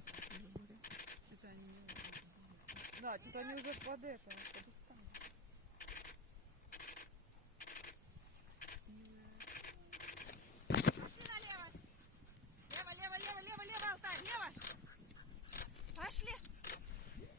теж такі вибори. Это они... Да, что-то они уже под это, под